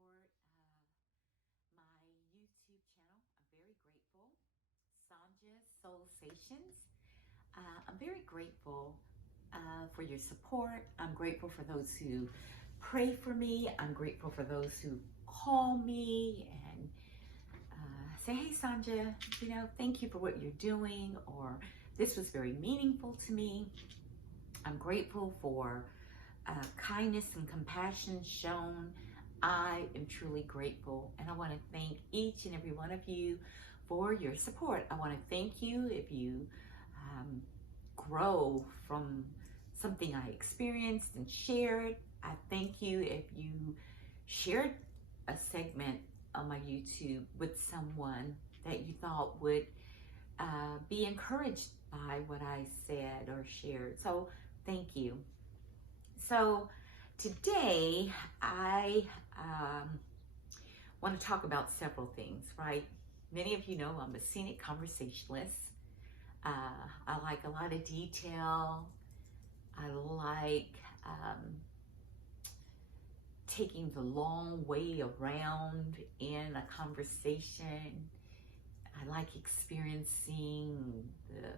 support my YouTube channel. I'm very grateful. Sanja Soul Sations. I'm very grateful for your support. I'm grateful for those who pray for me. I'm grateful for those who call me and say, hey, Sanja, thank you for what you're doing, or this was very meaningful to me. I'm grateful for kindness and compassion shown. I am truly grateful, and I want to thank each and every one of you for your support. I want to thank you if you grow from something I experienced and shared. I thank you if you shared a segment on my YouTube with someone that you thought would be encouraged by what I said or shared. So thank you. So today I want to talk about several things, right? Many of you know I'm a scenic conversationalist. I like a lot of detail. I like taking the long way around in a conversation. I like experiencing the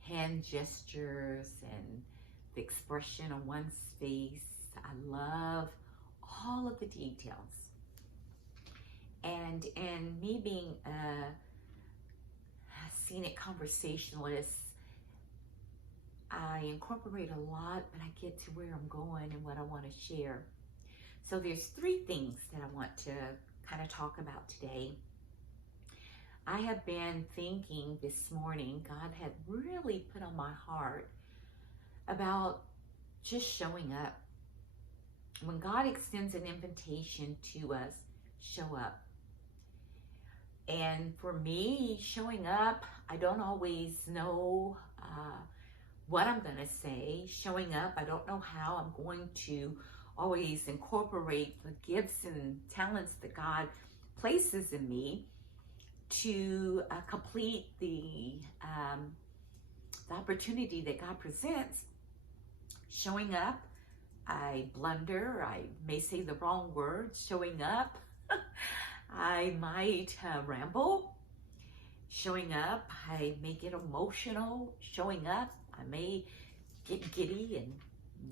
hand gestures and the expression on one's face. I love all of the details. And in me being a scenic conversationalist, I incorporate a lot, but I get to where I'm going and what I want to share. So there's three things that I want to kind of talk about today. I have been thinking this morning, God had really put on my heart about just showing up. When God extends an invitation to us, show up. And for me, showing up, I don't always know what I'm going to say. Showing up, I don't know how I'm going to always incorporate the gifts and talents that God places in me to complete the opportunity that God presents. Showing up, I blunder, I may say the wrong words. Showing up, I might ramble. Showing up, I may get emotional. Showing up, I may get giddy and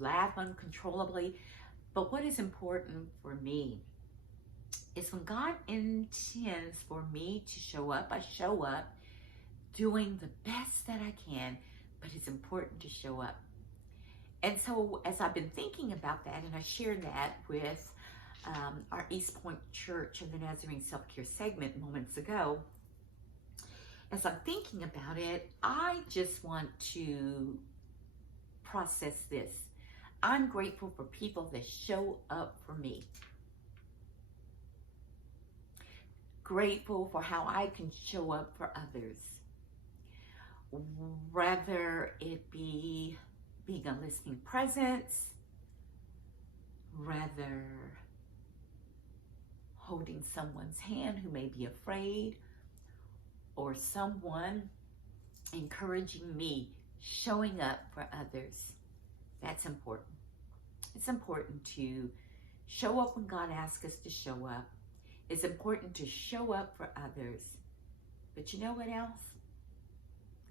laugh uncontrollably. But what is important for me is when God intends for me to show up, I show up doing the best that I can, but it's important to show up. And so as I've been thinking about that, and I shared that with our East Point Church of the Nazarene Self-Care segment moments ago, as I'm thinking about it, I just want to process this. I'm grateful for people that show up for me. Grateful for how I can show up for others. Whether it be being a listening presence, rather holding someone's hand who may be afraid, or someone encouraging me, showing up for others. That's important. It's important to show up when God asks us to show up. It's important to show up for others. But you know what else?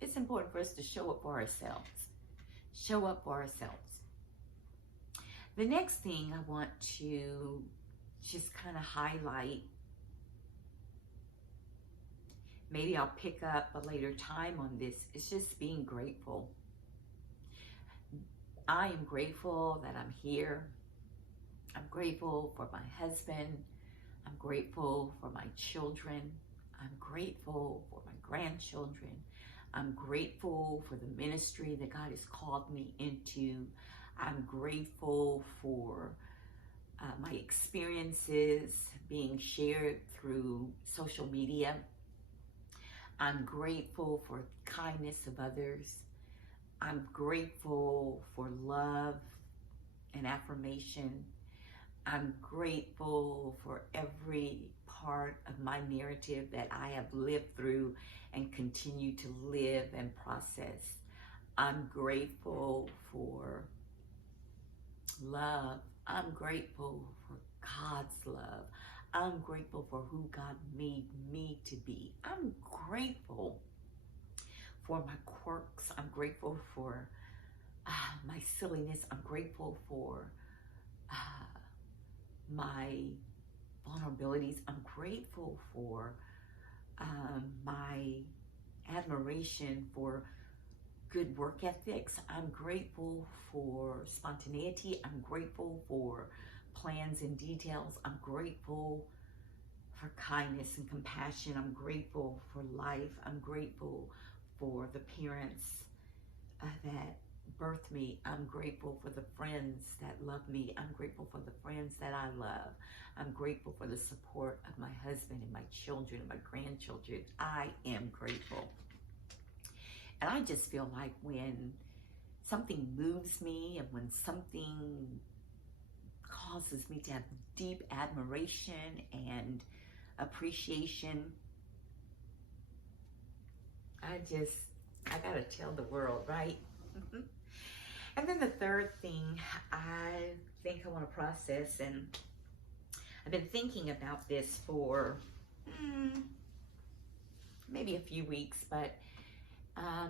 It's important for us to show up for ourselves. Show up for ourselves. The next thing I want to just kind of highlight, maybe I'll pick up a later time on this, is just being grateful. I am grateful that I'm here. I'm grateful for my husband. I'm grateful for my children. I'm grateful for my grandchildren. I'm grateful for the ministry that God has called me into. I'm grateful for my experiences being shared through social media. I'm grateful for kindness of others. I'm grateful for love and affirmation. I'm grateful for every part of my narrative that I have lived through and continue to live and process. I'm grateful for love. I'm grateful for God's love. I'm grateful for who God made me to be. I'm grateful for my quirks. I'm grateful for my silliness. I'm grateful for my vulnerabilities. I'm grateful for my admiration for good work ethics. I'm grateful for spontaneity. I'm grateful for plans and details. I'm grateful for kindness and compassion. I'm grateful for life. I'm grateful for the parents that birthed me. I'm grateful for the friends that love me. I'm grateful for the friends that I love. I'm grateful for the support of my husband and my children and my grandchildren. I am grateful. And I just feel like when something moves me and when something causes me to have deep admiration and appreciation, I gotta tell the world, right? And then the third thing I think I want to process, and I've been thinking about this for maybe a few weeks, but I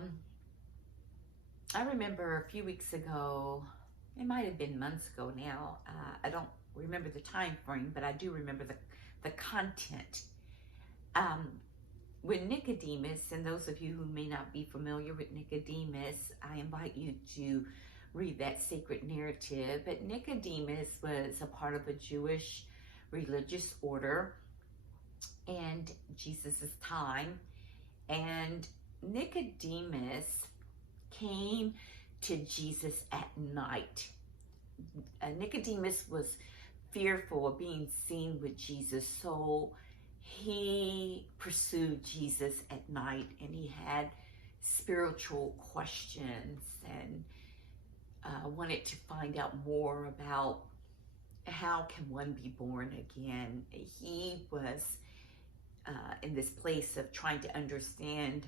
remember a few weeks ago, it might have been months ago now, I don't remember the time frame, but I do remember the content. When Nicodemus, and those of you who may not be familiar with Nicodemus, I invite you to read that sacred narrative. But Nicodemus was a part of a Jewish religious order in Jesus' time. And Nicodemus came to Jesus at night. Nicodemus was fearful of being seen with Jesus, so he pursued Jesus at night, and he had spiritual questions and wanted to find out more about how can one be born again. He was in this place of trying to understand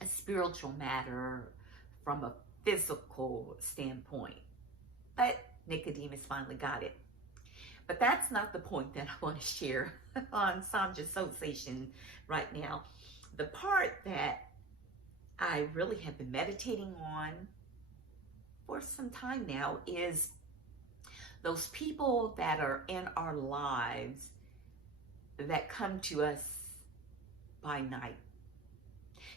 a spiritual matter from a physical standpoint. But Nicodemus finally got it. But that's not the point that I want to share on Sanjay Association right now. The part that I really have been meditating on for some time now is those people that are in our lives that come to us by night.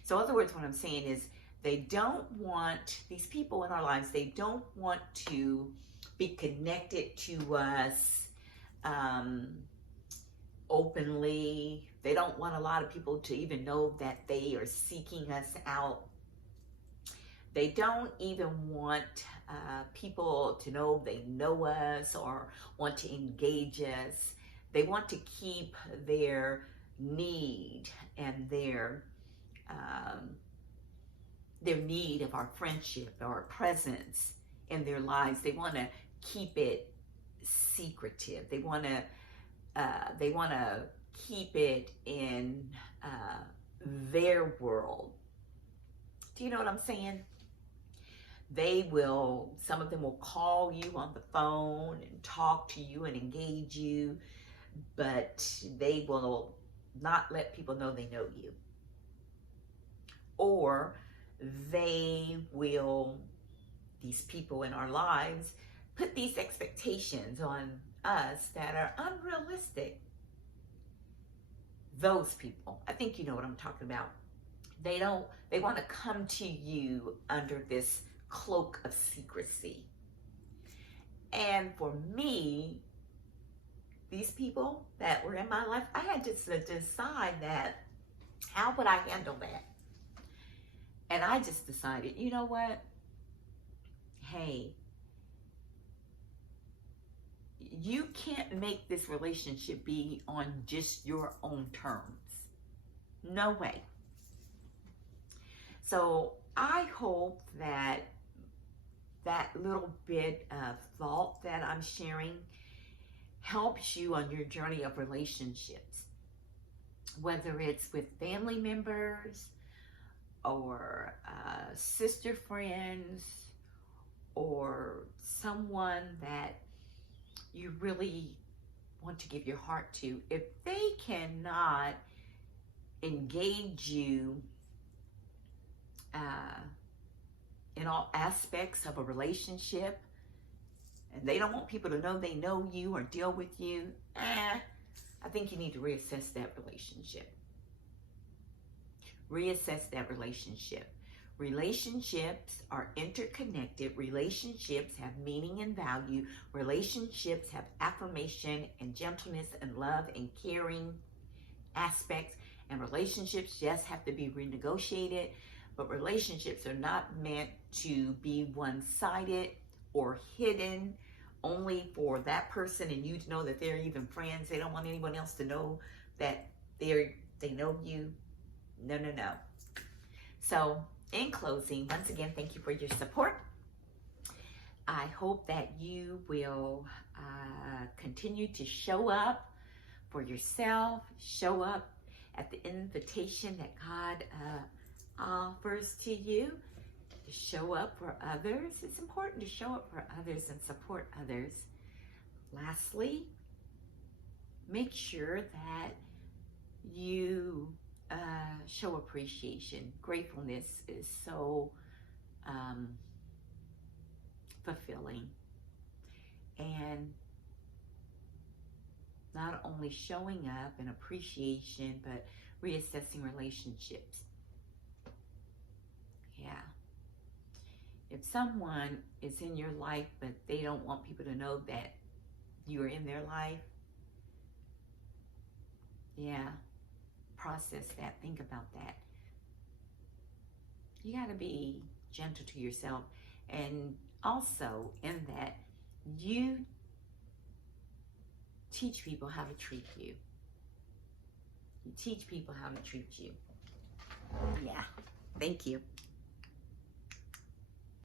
So in other words, what I'm saying is these people in our lives, they don't want to be connected to us openly. They don't want a lot of people to even know that they are seeking us out. They don't even want people to know they know us or want to engage us. They want to keep their need and their need of our friendship or our presence in their lives. They want to keep it secretive. They want to keep it in their world. Do you know what I'm saying? Some of them will call you on the phone and talk to you and engage you, but they will not let people know they know you. Or these people in our lives put these expectations on us that are unrealistic. Those people, I think you know what I'm talking about. They want to come to you under this cloak of secrecy. And for me, these people that were in my life, I had to decide that, how would I handle that? And I just decided, you know what? Hey, you can't make this relationship be on just your own terms. No way. So I hope that little bit of thought that I'm sharing helps you on your journey of relationships, whether it's with family members or sister friends or someone that you really want to give your heart to, if they cannot engage you in all aspects of a relationship, and they don't want people to know they know you or deal with you, I think you need to reassess that relationship. Reassess that relationship. Relationships are interconnected. Relationships have meaning and value. Relationships have affirmation and gentleness and love and caring aspects. And relationships just have to be renegotiated. But relationships are not meant to be one-sided or hidden only for that person and you to know that they're even friends. They don't want anyone else to know that they know you. No, no, no. So in closing, once again, thank you for your support. I hope that you will continue to show up for yourself, show up at the invitation that God offers to you, to show up for others. It's important to show up for others and support others. Lastly, make sure that you show appreciation. Gratefulness is so fulfilling. And not only showing up and appreciation, but reassessing relationships. Yeah. If someone is in your life, but they don't want people to know that you are in their life, yeah, process that, think about that. You got to be gentle to yourself, and also in that you teach people how to treat you. You teach people how to treat you. Yeah, thank you.